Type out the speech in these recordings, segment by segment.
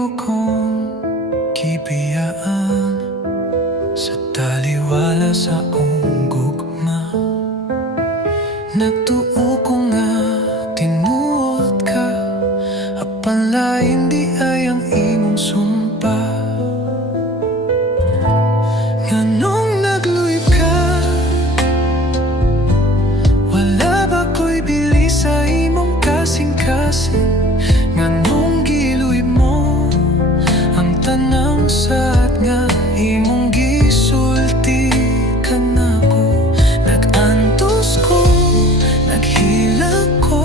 mo kong kibiyaan sa taliwala sa akong gugma. Nagtuo ko nga tinuod ka, apan lain di ay ang imong sumpa. Nganong nagluyip ka, wala ba ko'y bili sa imong kasing-kasing? Nganong giluyip mo ang tanang saat nga imong gisulti ka nako? Nag-antos ko, naghila ko,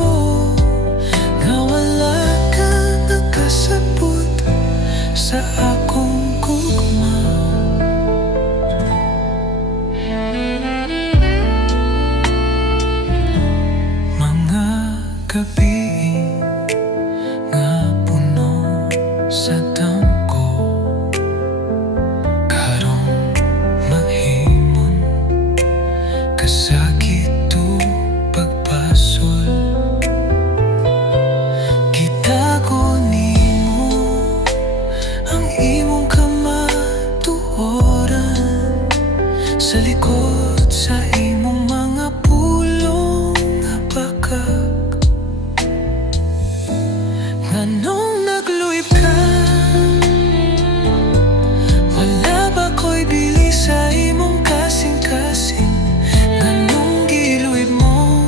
nga wala ka nakasabot sa akong gugma. Mga gabi nga puno sa dangko, karong mahimong kasakit o pagpasol. Gitago nimo ang imong kamatuoran sa likod sa imong mga pulong nga bakak. Nganong nagluyip ka, wala ba ko'y bili sa imong kasing-kasing? Nganong giluyip mo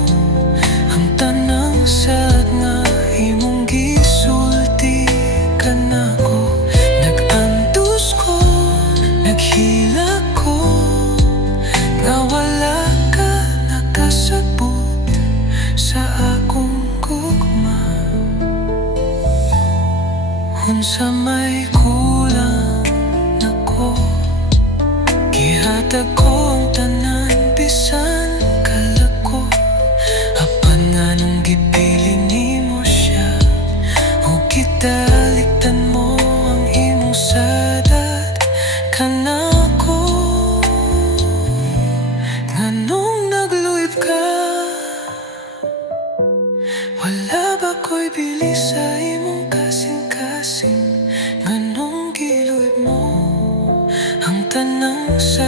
ang tanang saat nga imong gisulti ka nako? Nag-antos ko, naghila ko, nga wala ka nakasabot sa akong gugma. Unsa may kulang nako, gihatag ko ang tanan bisan kalako. Apan nganong gipili nimo siya, o gitaliktan mo ang imong sadat kanako? Nganong nagluyip ka, wala ba ko'y bili sa imong kasing-kasing? Nganong giluyip mo ang tanang sa